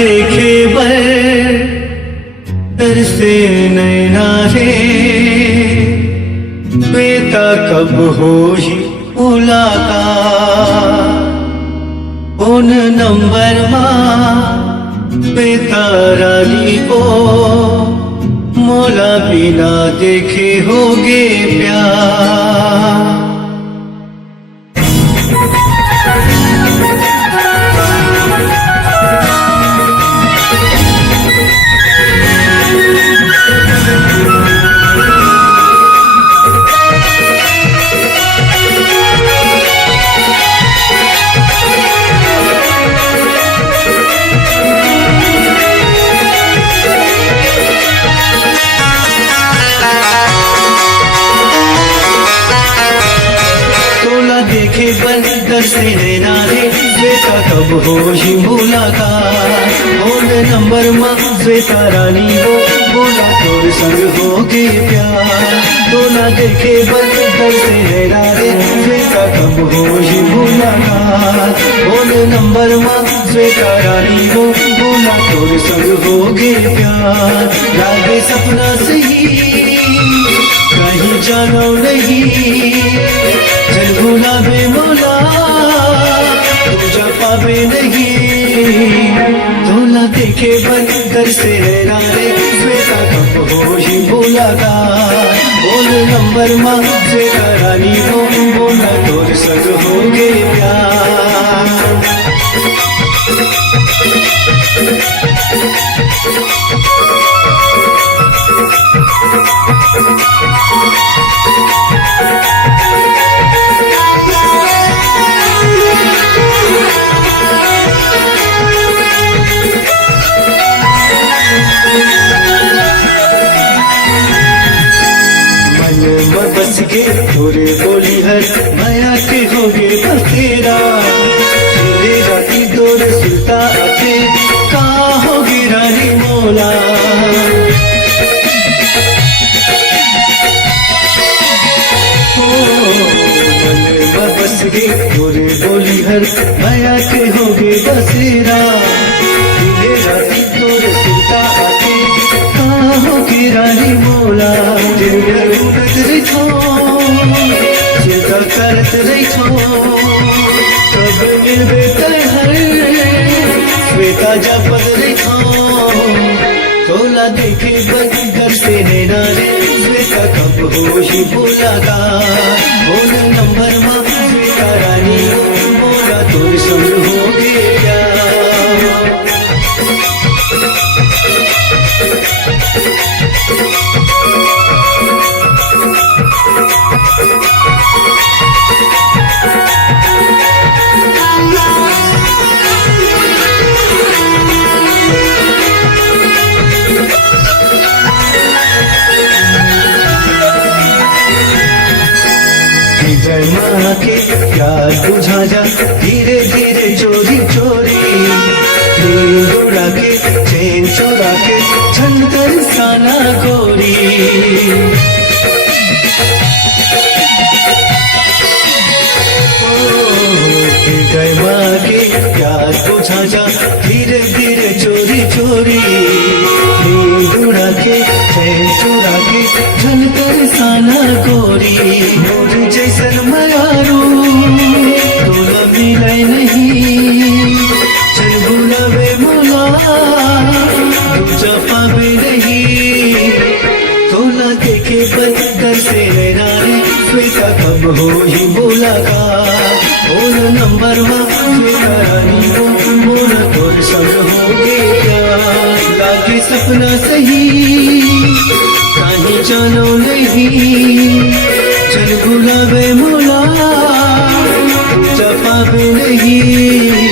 देखे बर तरसे नैना रे बेटा कब होगी मुलाकात उन नंबर मां बेतारानी को मोला बिना देखे होगे प्यार। देखे बंदर से नैना रे बेटा कब होगी मुलाकात फोन नंबर मां बेटा रानी वो बोला तोर संग होगे प्यार। दोना देखे बंदर से नैना रे बेटा कब होगी मुलाकात फोन नंबर मां बेटा रानी वो बोला तोर संग होगे प्यार। लागे सपना सही कहीं जानो नहीं चल भूला बे मोला तुझा पावे नहीं। तोला देखे बंदर से नैना रे बेटा कब होगी मुलाकात बोल नंबर मां बेटा रानी वो बोला तोर संग होगे प्यार। बस के तोरे बोली हर माया के होगे बसेरा तेरे राती दौर सुलता आते कहाँ होगी रानी मोला। बस के तोरे बोली हर माया के होगे बसेरा तेरे राती दौर सुलता आते कहाँ होगी रानी मोला। चिंता करत रही कब मिलबे हर श्वेता जपत रही तोला देखे बंदर से नैना रे श्वेता कब होगी मुलाकात फोन नंबर मां श्वेता रानी बोला तोर संग होगे प्यार। जय माँ के प्यार बुझा जा धीरे धीरे चोरी चोरी उड़ा के चैन चोरा के झंकर साना गोरी। जय माँ के प्यार बुझा जा धीरे धीरे चोरी चोरी उड़ा के चैन चोरा के झंकर साना गोरी। जैसन मयारू तोला मिले नहीं चल बुलावे मोला दूजा पावे नहीं। तोला देखे बंदर से नैना रे श्वेता कब होगी मुलाकात फोन नंबर मां श्वेता रानी वो बोला तोर संग होगे प्यार। लागे सपना सही कहीं जानो नहीं चल बुलावे मोला जपावे नहीं।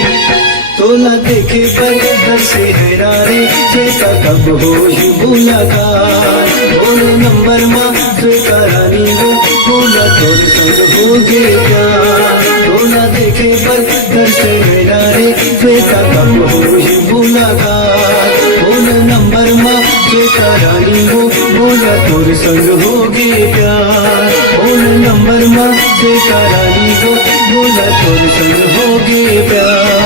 तोला देखे बंदर से नैना रे श्वेता कब होगी मुलाकात फोन नंबर मां श्वेता रानी वो बोला तोर संग होगे प्यार। तोला देखे बंदर से नैना रे श्वेता कब होगी मुलाकात फोन नंबर मां श्वेता रानी वो बोला तोर संग होगे प्यार। फोन नंबर मां श्वेता रानी वो बोला तोर संग होगे प्यार।